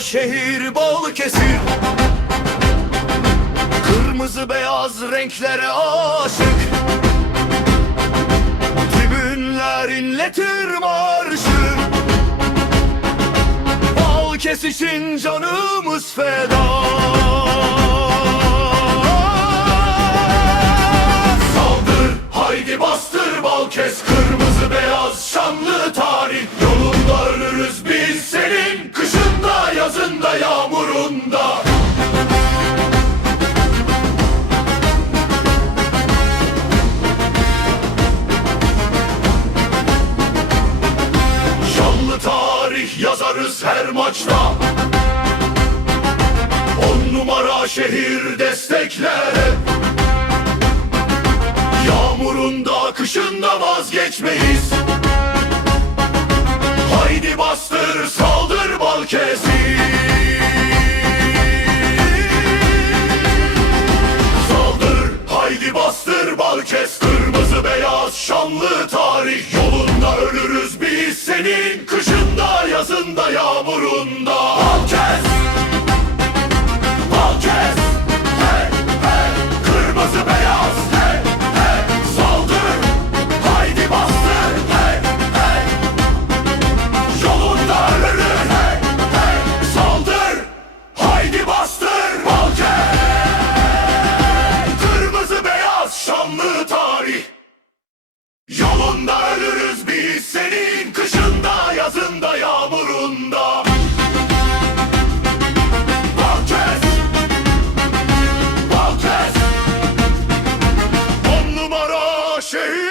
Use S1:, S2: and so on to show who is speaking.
S1: şehir bal kesir. Kırmızı beyaz renklere aşık. Tribünler inletir marşı. Bal kesişin canımız feda. Saldır haydi bastır bal kes. Kırmızı beyaz şanlı tarih. Yolunda ölürüz biz tarih yazarız her maçta. On numara şehir destekler. Yağmurunda kışında vazgeçmeyiz. Haydi bastır saldır Balkesir Saldır haydi bastır Balkes Kırmızı beyaz şanlı tarih 血